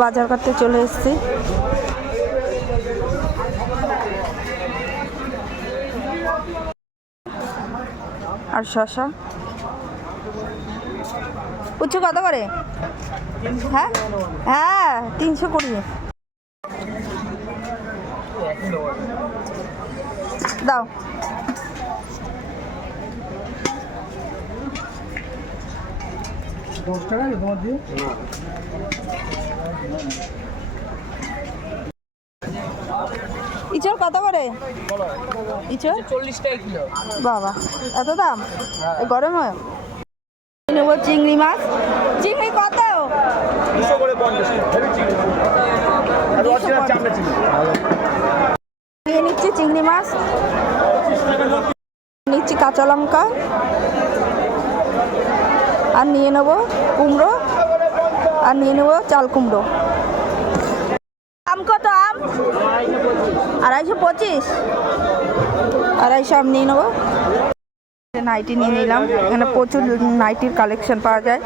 বাজার করতে চলে এসেছি। আর শশা। উচ্চ কত করে? হ্যাঁ হ্যাঁ 320 দাও। ইচড় কত করে? ইচড় 40 টাকা কিলো। বাবা এত দাম গরমে। নেব চিংড়ি মাছ। চিংড়ি কত? 200 করে 50 হেভি চিংড়ি। আর অরিজিনাল চামড়া চিংড়ি। নিয়ে নিচ্ছি চিংড়ি মাছ, নিচ্ছি কাঁচা লঙ্কা, আর নিয়ে নেবো কুমড়ো, আর নিয়ে নেবো চাল কুমড়ো। আম কত? আম 225। 250 আম নিয়ে নেবো। নাইটি নিয়ে নিলাম, এখানে প্রচুর নাইটির কালেকশন পাওয়া যায়।